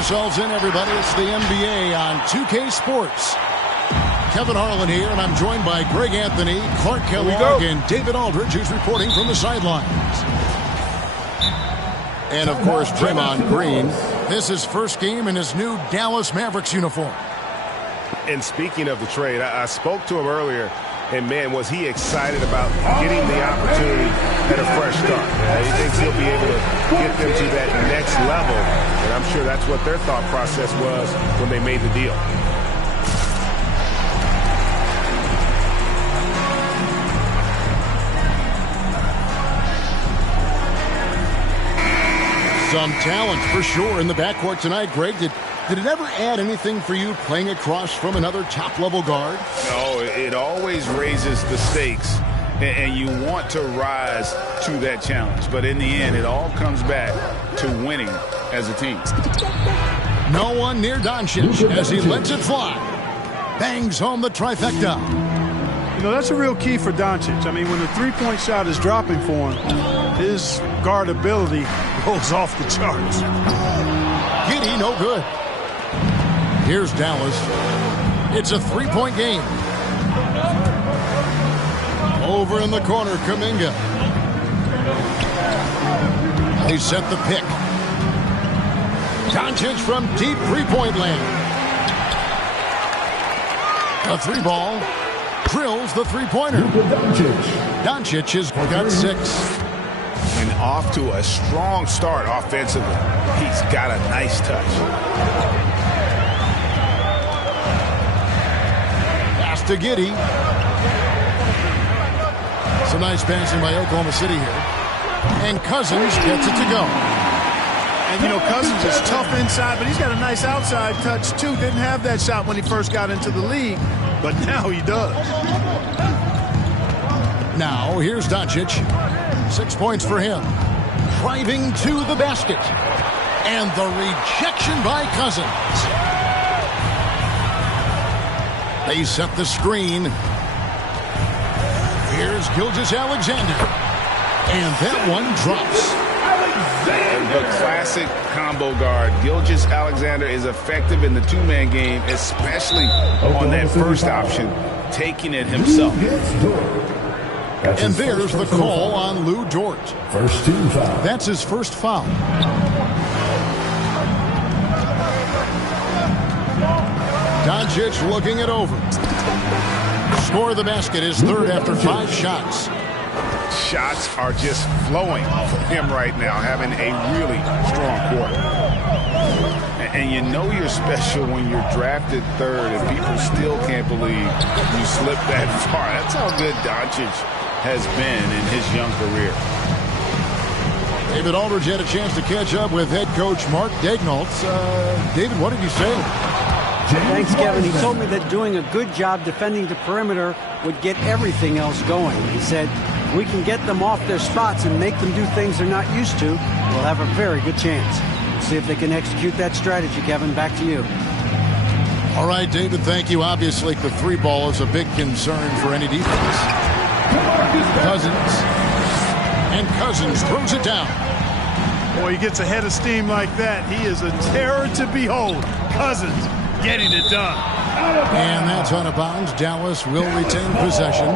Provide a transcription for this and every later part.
yourselves in, everybody. It's the NBA on 2K Sports. Kevin Harlan here, and I'm joined by Greg Anthony, Clark Kellogg, and David Aldridge, who's reporting from the sidelines. And, of course, Draymond Green. This is first game in his new Dallas Mavericks uniform. And speaking of the trade, I spoke to him earlier, and, man, was he excited about getting the opportunity at a fresh start. He thinks he'll be able to get them to that next level, and I'm sure that's what their thought process was when they made the deal. Some talent for sure in the backcourt tonight, Greg. Did it ever add anything for you playing across from another top-level guard? No, it always raises the stakes, and you want to rise to that challenge. But in the end, it all comes back to winning as a team. No one near Doncic as he lets it fly. Bangs home the trifecta. You know, that's a real key for Doncic. I mean, when the three-point shot is dropping for him, his guardability goes off the charts. Giddey, no good. Here's Dallas. It's a three-point game. Over in the corner, Kuminga. They set the pick. Doncic from deep three-point land. A three ball. Drills the three-pointer. Doncic has got 6. And off to a strong start offensively. He's got a nice touch. Pass to Giddey. Some nice passing by Oklahoma City here. And Cousins gets it to go. And, you know, Cousins is tough inside, but he's got a nice outside touch, too. Didn't have that shot when he first got into the league, but now he does. Now, here's Doncic. 6 points for him. Driving to the basket. And the rejection by Cousins. They set the screen. Here's Gilgeous-Alexander. And that one drops. The classic combo guard. Gilgeous-Alexander is effective in the two-man game, especially on that first option, taking it himself. And there's the call on Lou Dort. First team foul. That's his first foul. Doncic looking it over. Score the basket, his third after 5 shots. Shots are just flowing from him right now, having a really strong quarter. And you know you're special when you're drafted third and people still can't believe you slipped that far. That's how good Doncic has been in his young career. David Aldridge had a chance to catch up with head coach Mark Daignault. David, what did you say? Thanks, Kevin. He told me that doing a good job defending the perimeter would get everything else going. He said, we can get them off their spots and make them do things they're not used to. We'll have a very good chance. We'll see if they can execute that strategy, Kevin. Back to you. All right, David, thank you. Obviously, the three ball is a big concern for any defense. Cousins. And Cousins throws it down. Boy, he gets a head of steam like that. He is a terror to behold. Cousins getting it done. And that's out of bounds. Dallas will retain possession.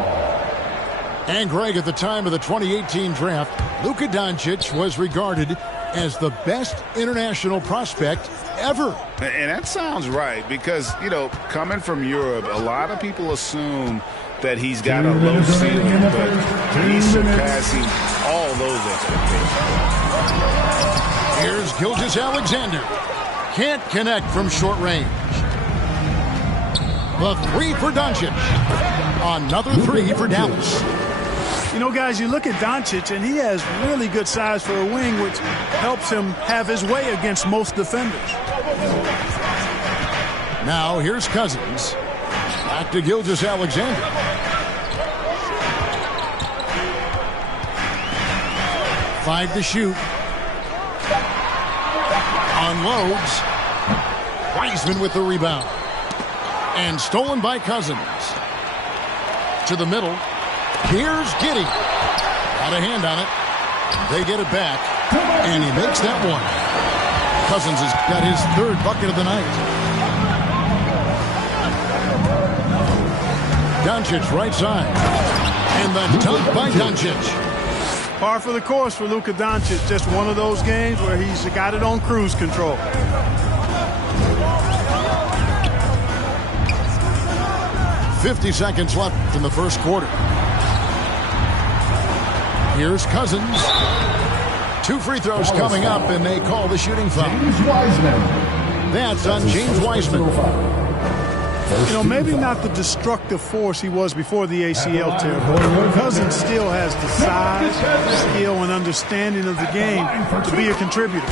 And Greg, at the time of the 2018 draft, Luka Doncic was regarded as the best international prospect ever. And that sounds right because, you know, coming from Europe, a lot of people assume that he's got a low ceiling, but he's surpassing all those expectations. Here's Gilgeous-Alexander. Can't connect from short range. The three for Doncic. Another three for Dallas. You know, guys, you look at Doncic, and he has really good size for a wing, which helps him have his way against most defenders. Now, here's Cousins. Back to Gilgeous-Alexander. Five to shoot. Unloads. Wiseman with the rebound. And stolen by Cousins. To the middle. Here's Giddey. Got a hand on it. They get it back. And he makes that one. Cousins has got his third bucket of the night. Doncic right side. And the dunk by Doncic. Par for the course for Luka Doncic. Just one of those games where he's got it on cruise control. .50 seconds left in the first quarter. Here's Cousins. 2 free throws coming up, and they call the shooting foul. That's on James Wiseman. You know, maybe not the destructive force he was before the ACL tear, but Cousins still has the size, skill, and understanding of the game to be a contributor.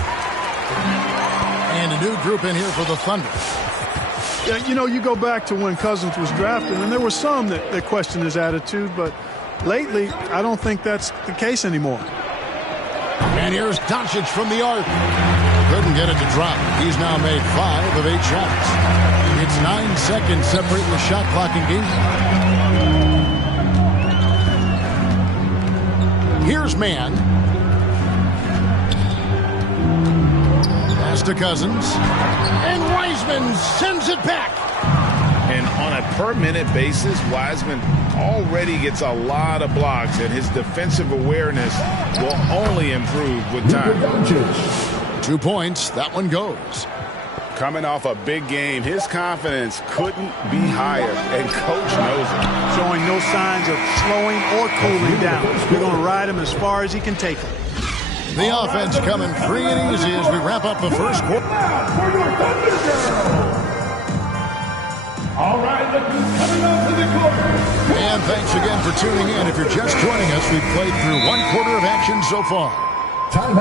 And a new group in here for the Thunder. Yeah, you know, you go back to when Cousins was drafted, and there were some that questioned his attitude, but lately, I don't think that's the case anymore. And here's Doncic from the arc. Couldn't get it to drop. He's now made 5 of 8 shots. It's 9 seconds separating the shot clock and game. Here's Mann. Pass to Cousins. And Wiseman sends it back. And on a per-minute basis, Wiseman already gets a lot of blocks, and his defensive awareness will only improve with time. 2 points. That one goes. Coming off a big game, his confidence couldn't be higher, and Coach knows it. Showing no signs of slowing or cooling down. We're going to ride him as far as he can take him. The offense coming free and easy as we wrap up the first quarter. All right, look who's coming up to the court. And thanks again for tuning in. If you're just joining us, we've played through 1 quarter of action so far.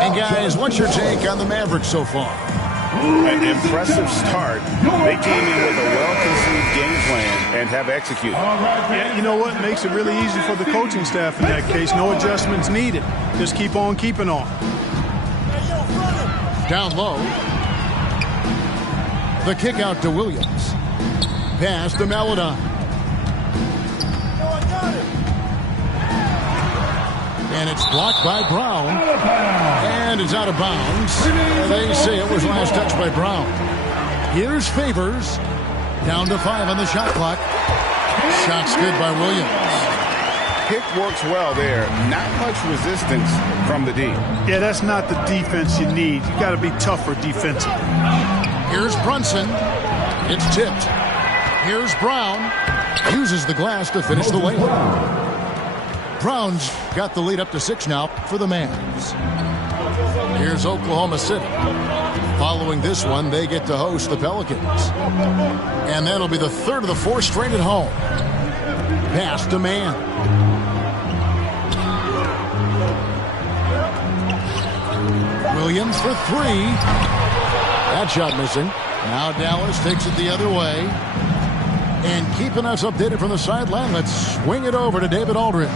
And guys, what's your take on the Mavericks so far? An impressive start. They came in with a well-conceived game plan and have executed. Yeah, you know what makes it really easy for the coaching staff in that case? No adjustments needed. Just keep on keeping on. Down low. The kick out to Williams. Pass to Maledon. And it's blocked by Brown. And it's out of bounds. They say it was last touched by Brown. Here's Favors. Down to 5 on the shot clock. Shot's good by Williams. Pick works well there. Not much resistance from the D. Yeah, that's not the defense you need. You got to be tougher defensively. Here's Brunson. It's tipped. Here's Brown. Uses the glass to finish the layup. Brown's got the lead up to 6 now for the Mavs. Here's Oklahoma City. Following this one, they get to host the Pelicans. And that'll be the 3rd of the 4 straight at home. Pass to Mann. Williams for 3. That shot missing. Now Dallas takes it the other way. And keeping us updated from the sideline, let's swing it over to David Aldridge.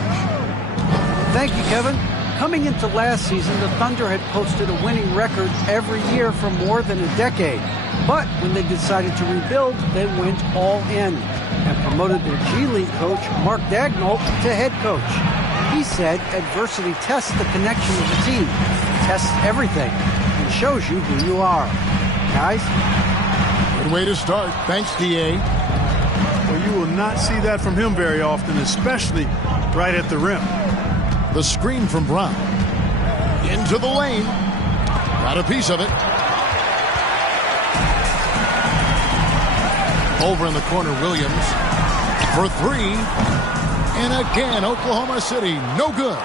Thank you, Kevin. Coming into last season, the Thunder had posted a winning record every year for more than a decade. But when they decided to rebuild, they went all in and promoted their G League coach, Mark Daigneault, to head coach. He said adversity tests the connection of the team, tests everything, and shows you who you are. Guys? Good way to start. Thanks, D.A. Well, you will not see that from him very often, especially right at the rim. The screen from Brown. Into the lane. Got a piece of it. Over in the corner, Williams. For 3. And again, Oklahoma City, no good.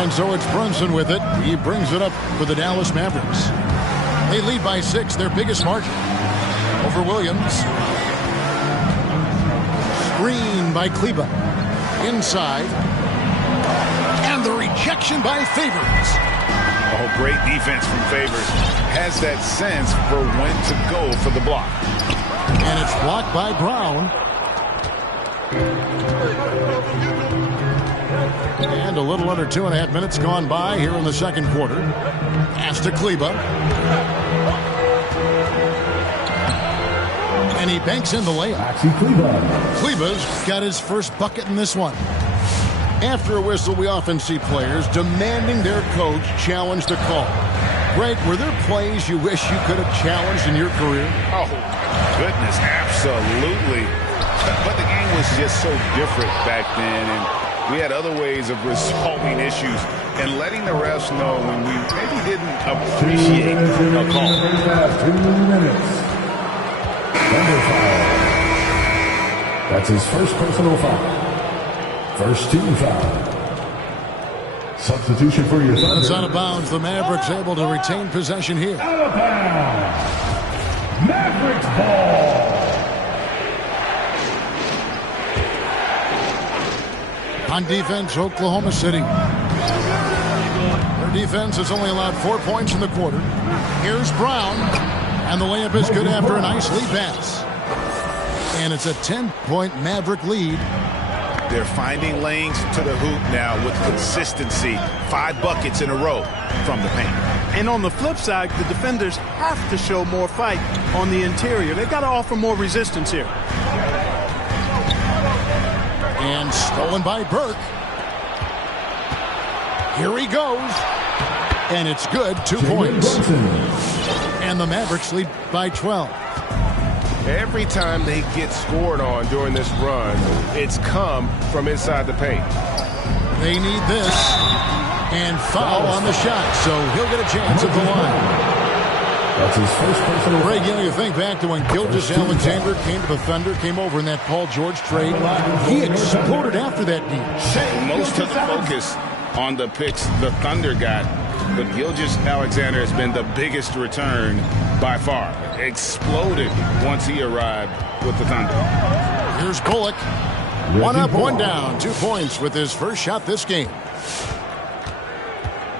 And so it's Brunson with it. He brings it up for the Dallas Mavericks. They lead by 6, their biggest margin. Over Williams. Screen by Kleber. Inside. And the rejection by Favors. Oh, great defense from Favors. Has that sense for when to go for the block. And it's blocked by Brown. And a little under 2.5 minutes gone by here in the second quarter. Pass to Kleber. And he banks in the layup. Kleber's got his first bucket in this one. After a whistle, we often see players demanding their coach challenge the call. Greg, were there plays you wish you could have challenged in your career? Oh, my goodness, absolutely. But the game was just so different back then, and we had other ways of resolving issues and letting the refs know when we maybe didn't appreciate a call. 2 minutes. Thunder foul. That's his first personal foul. First team foul. Substitution for your Thunder. It's out of bounds. The Mavericks able to retain possession here. Out of bounds. Mavericks ball. On defense, Oklahoma City. Their defense has only allowed 4 points in the quarter. Here's Brown. And the layup is good after a nice lead pass. And it's a 10-point Maverick lead. They're finding lanes to the hoop now with consistency. 5 buckets in a row from the paint. And on the flip side, the defenders have to show more fight on the interior. They've got to offer more resistance here. And stolen by Burke. Here he goes. And it's good. 2 points. And the Mavericks lead by 12. Every time they get scored on during this run, it's come from inside the paint. They need this. And foul on the shot, so he'll get a chance at the line. That's his first personal. Greg, you think back to when Gilgeous-Alexander came to the Thunder, came over in that Paul George trade. He exploded after that deal. Most of the focus on the picks the Thunder got, but Gilgeous-Alexander has been the biggest return by far. Exploded once he arrived with the Thunder. Here's Bullock. 1 up, 1 down. 2 points with his first shot this game.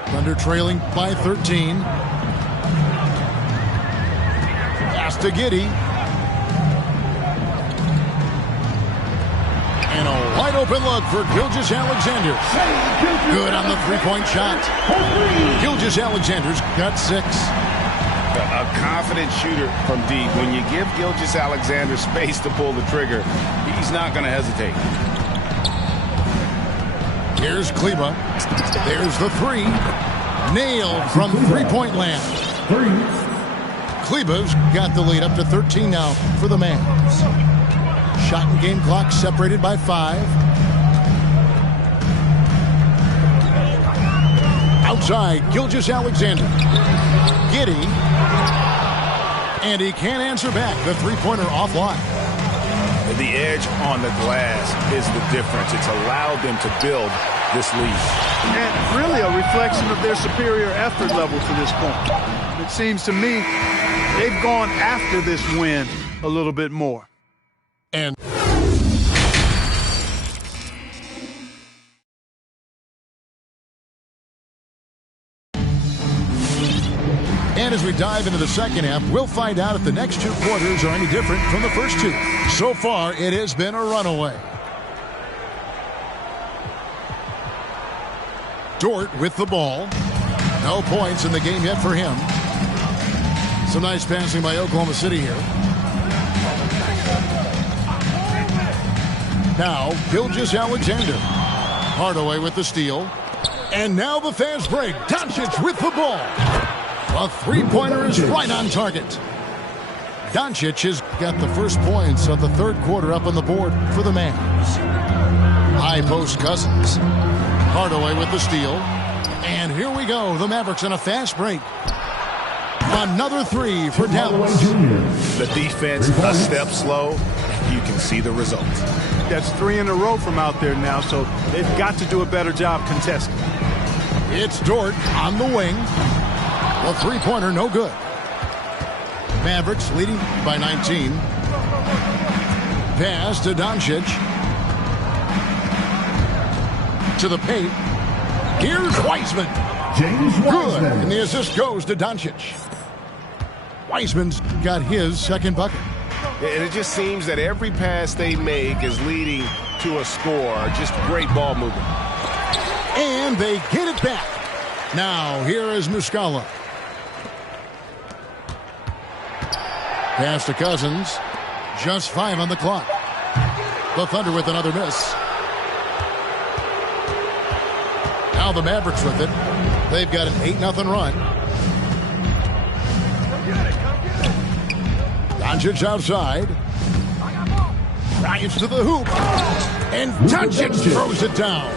Thunder trailing by 13. Pass to Giddey. And a wide open look for Gilgeous-Alexander. Good on the 3-point shot. Gilgeous-Alexander's got 6. A confident shooter from deep. When you give Gilgeous-Alexander space to pull the trigger, he's not going to hesitate. Here's Kleber. There's the 3. Nailed from 3-point land. Kleber's got the lead up to 13 now for the Mavs. Shot and game clock separated by 5. Outside, Gilgeous-Alexander. Giddey. And he can't answer back. The 3-pointer offline. The edge on the glass is the difference. It's allowed them to build this lead. And really a reflection of their superior effort level to this point. It seems to me they've gone after this win a little bit more. And as we dive into the second half, we'll find out if the next 2 quarters are any different from the first 2. So far, it has been a runaway. Dort with the ball. No points in the game yet for him. Some nice passing by Oklahoma City here. Now, Gilgeous-Alexander. Hardaway with the steal. And now the fast break. Doncic with the ball. A 3-pointer is right on target. Doncic has got the first points of the 3rd quarter up on the board for the Mavs. High post Cousins. Hardaway with the steal. And here we go. The Mavericks on a fast break. Another 3 for Dallas. The defense a step slow. You can see the result. That's 3 in a row from out there now, so they've got to do a better job contesting. It's Dort on the wing. The 3-pointer, no good. Mavericks leading by 19. Pass to Doncic. To the paint. Here's Wiseman. Good. And the assist goes to Doncic. Wiseman's got his second bucket. And it just seems that every pass they make is leading to a score. Just great ball movement. And they get it back. Now, here is Muscala. Pass to Cousins. Just 5 on the clock. The Thunder with another miss. Now the Mavericks with it. They've got an 8-0 run. Doncic outside. Drives to the hoop. And Doncic throws it down.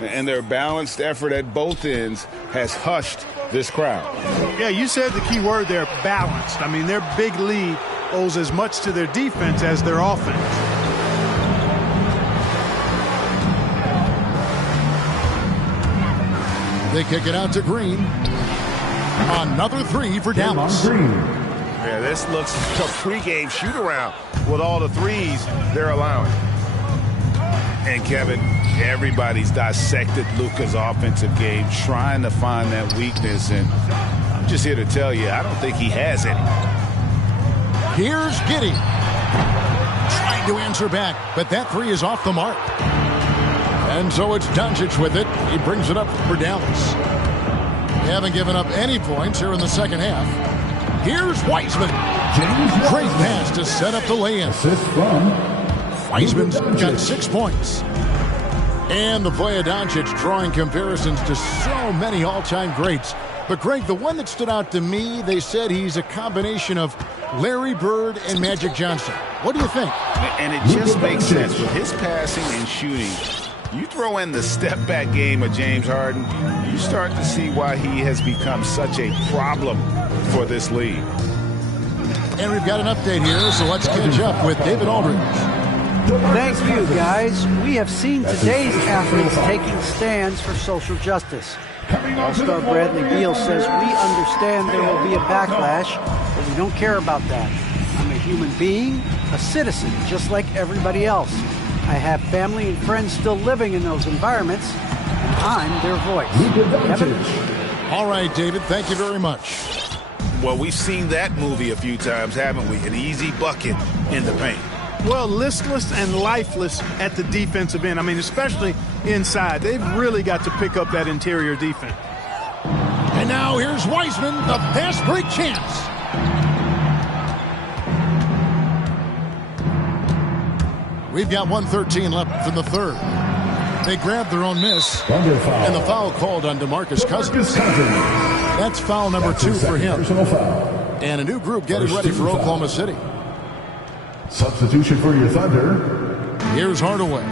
And their balanced effort at both ends has hushed this crowd. Yeah, you said the key word there, balanced. I mean, their big lead owes as much to their defense as their offense. They kick it out to Green. Another three for Dallas. Yeah, this looks a pregame shoot-around with all the threes they're allowing. And Kevin, everybody's dissected Luka's offensive game, trying to find that weakness. And I'm just here to tell you, I don't think he has any. Here's Giddey. Trying to answer back, but that three is off the mark. And so it's Doncic with it. He brings it up for Dallas. They haven't given up any points here in the second half. Here's Wiseman. Great pass to set up the lay-in. Assist from Wiseman's got 6 points. And the play of Doncic drawing comparisons to so many all-time greats. But, Greg, the one that stood out to me, they said he's a combination of Larry Bird and Magic Johnson. What do you think? And it just makes sense with his passing and shooting. You throw in the step-back game of James Harden, you start to see why he has become such a problem for this league. And we've got an update here, so let's catch up with David Aldridge. Thank you, guys. We have seen today's athletes taking stands for social justice. All-Star Bradley Beal says, we understand there will be a backlash, but we don't care about that. I'm a human being, a citizen, just like everybody else. I have family and friends still living in those environments, and I'm their voice. Kevin? All right, David, thank you very much. Well, we've seen that movie a few times, haven't we? An easy bucket in the paint. Well, listless and lifeless at the defensive end. I mean, especially inside. They've really got to pick up that interior defense. And now here's Wiseman, the fast break chance. We've got 1:13 left in the third. They grabbed their own miss, and the foul called on DeMarcus Cousins. That's foul number 2 for him. And a new group getting ready for Oklahoma City. Substitution for your Thunder. Here's Hardaway.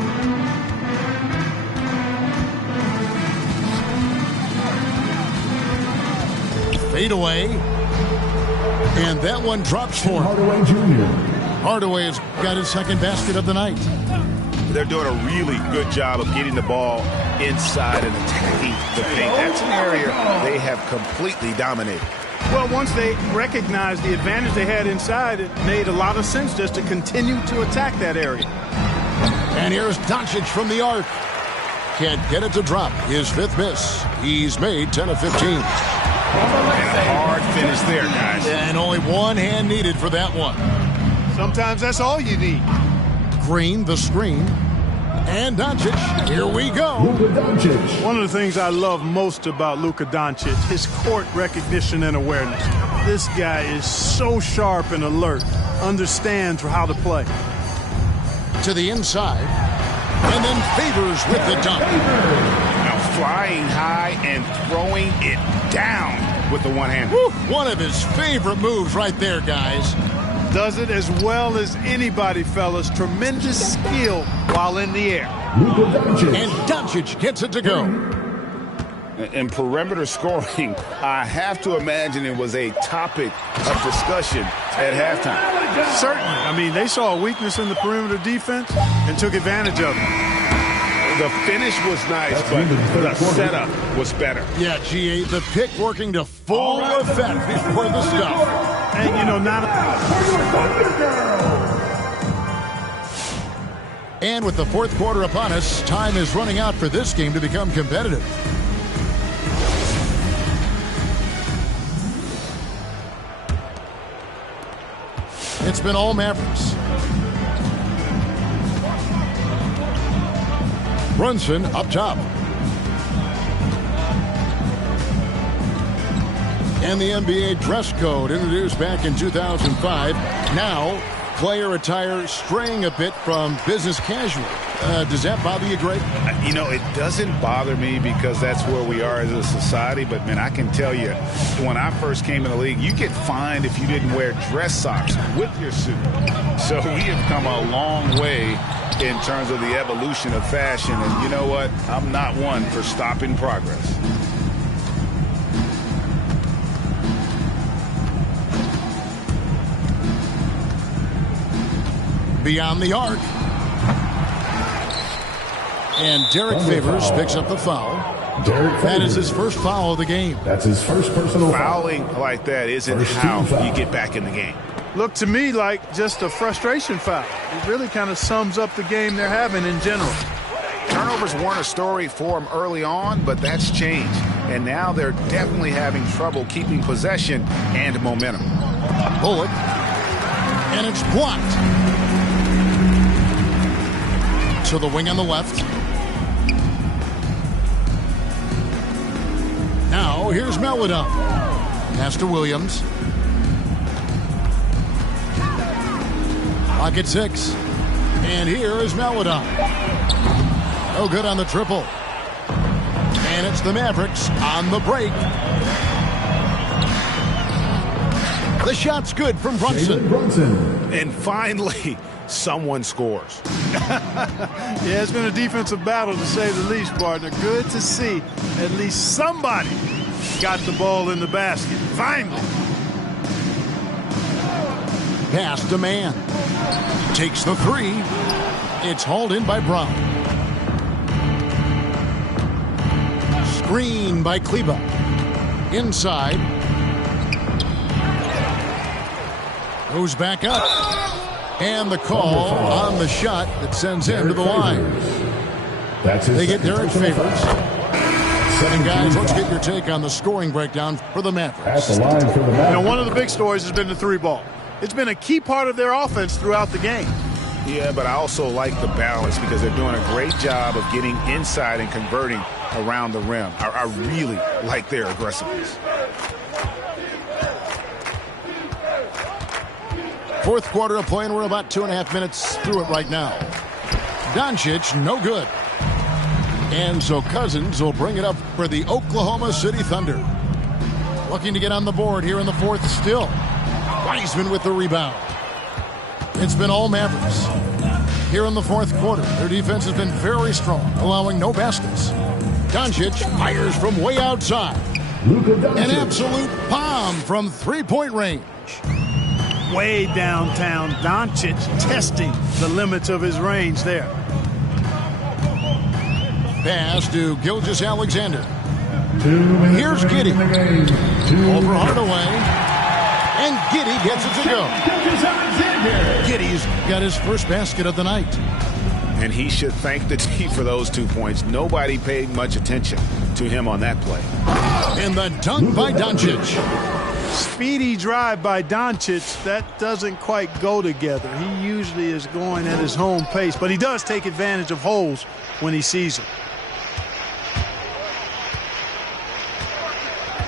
Fade away. And that one drops for him. Hardaway Jr. Hardaway has got his second basket of the night. They're doing a really good job of getting the ball inside and attacking the paint. That's an area they have completely dominated. Well, once they recognized the advantage they had inside, it made a lot of sense just to continue to attack that area. And here's Doncic from the arc. Can't get it to drop. His 5th miss. He's made 10 of 15. And a hard finish there, guys. And only one hand needed for that one. Sometimes that's all you need. Green, the screen. And Doncic, here we go. Luka Doncic. One of the things I love most about Luka Doncic, his court recognition and awareness. This guy is so sharp and alert, understands how to play. To the inside, and then Favors with the dunk. Now flying high and throwing it down with the one-hand. One of his favorite moves right there, guys. Does it as well as anybody, fellas. Tremendous skill while in the air. Luka Doncic. And Doncic gets it to go. In perimeter scoring, I have to imagine it was a topic of discussion at halftime. Certainly. I mean, they saw a weakness in the perimeter defense and took advantage of it. The finish was nice, but the setup was better. Yeah, G8, the pick working to full effect before the stuff. And, you know, And with the fourth quarter upon us, time is running out for this game to become competitive. It's been all Mavericks. Brunson up top. And the NBA dress code introduced back in 2005. Now, player attire straying a bit from business casual. Does that bother you, Greg? You know, it doesn't bother me because that's where we are as a society. But, man, I can tell you, when I first came in the league, you get fined if you didn't wear dress socks with your suit. So we have come a long way in terms of the evolution of fashion. And you know what? I'm not one for stopping progress. Beyond the arc. And Derek Favors picks up the foul. That is his first foul of the game. That's his first personal foul. Fouling like that isn't how you get back in the game. Looked to me like just a frustration foul. It really kind of sums up the game they're having in general. Turnovers weren't a story for them early on, but that's changed. And now they're definitely having trouble keeping possession and momentum. Bullock. And it's blocked. To the wing on the left. Now here's Melodon. Pass to Williams. Clock at 6. And here is Melodon. No good on the triple. And it's the Mavericks on the break. The shot's good from Brunson. And finally, someone scores. Yeah, it's been a defensive battle to say the least, partner. Good to see at least somebody got the ball in the basket. Finally. Pass to Mann. Takes the 3. It's hauled in by Brown. Screen by Kleba. Inside. Goes back up. And the call on the shot that sends him to the line. They get Derek Favors. And guys, let's get your take on the scoring breakdown for the Mavericks. At the line for the Mavericks. You know, one of the big stories has been the 3-ball. It's been a key part of their offense throughout the game. Yeah, but I also like the balance because they're doing a great job of getting inside and converting around the rim. I really like their aggressiveness. Fourth quarter of play, and we're about 2.5 minutes through it right now. Doncic, no good. And so Cousins will bring it up for the Oklahoma City Thunder. Looking to get on the board here in the fourth still. Wiseman with the rebound. It's been all Mavericks. Here in the fourth quarter, their defense has been very strong, allowing no baskets. Doncic fires from way outside. An absolute bomb from three-point range. Way downtown, Doncic testing the limits of his range there. Pass to Gilgeous-Alexander. Here's Giddey. Over Hardaway. And Giddey gets it to go. Giddey's got his first basket of the night. And he should thank the team for those 2 points. Nobody paid much attention to him on that play. And the dunk by Doncic. Speedy drive by Doncic, that doesn't quite go together. He usually is going at his home pace, but he does take advantage of holes when he sees them.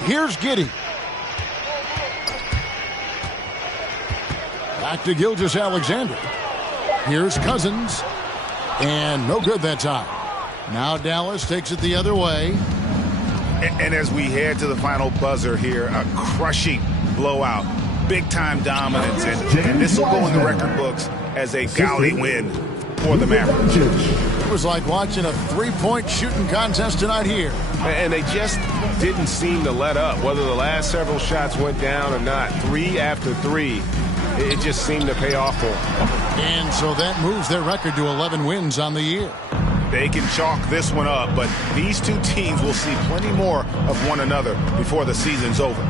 Here's Giddey. Back to Gilgeous-Alexander. Here's Cousins. And no good that time. Now Dallas takes it the other way. And as we head to the final buzzer here, a crushing blowout, big-time dominance, and this will go in the record books as a gaudy win for the Mavericks. It was like watching a three-point shooting contest tonight here. And they just didn't seem to let up, whether the last several shots went down or not. 3 after 3, it just seemed to pay off for them. And so that moves their record to 11 wins on the year. They can chalk this one up, but these two teams will see plenty more of one another before the season's over.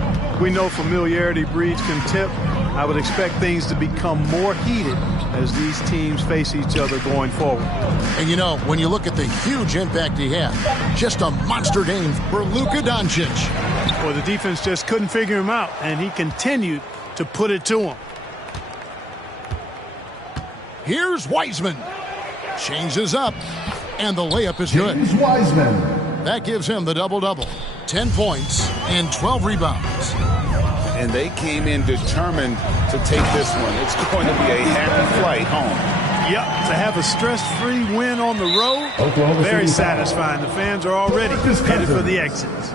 We know familiarity breeds contempt. I would expect things to become more heated as these teams face each other going forward. And you know, when you look at the huge impact he had, just a monster game for Luka Doncic. Well, the defense just couldn't figure him out, and he continued to put it to him. Here's Wiseman. Changes up, and the layup is good. James Wiseman. That gives him the double-double. 10 points and 12 rebounds. And they came in determined to take this one. It's going to be a happy flight home. Yep, to have a stress-free win on the road, very satisfying. The fans are already headed for the exits.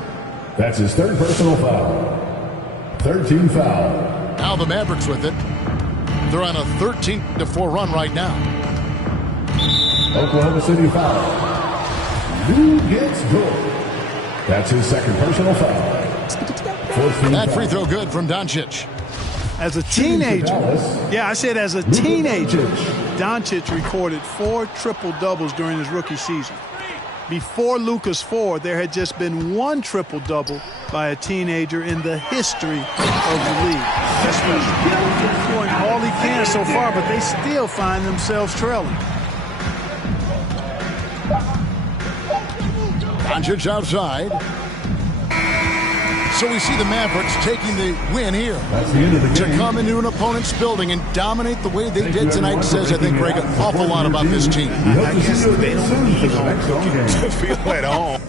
That's his third personal foul. 13 foul. Now the Mavericks with it. They're on a 13-4 run right now. Oklahoma City foul. Lou gets good. That's his second personal foul. That free throw good from Doncic. As a teenager, I said as a teenager, Doncic recorded 4 triple-doubles during his rookie season. Before Luka's 4, there had just been 1 triple-double by a teenager in the history of the league. That's special. Doing all he can so far, but they still find themselves trailing. Doncic outside. So we see the Mavericks taking the win here. That's the end of the game. To come into an opponent's building and dominate the way they did tonight says, I think, Greg, an awful lot about this team. I guess they don't need home cooking to feel at home.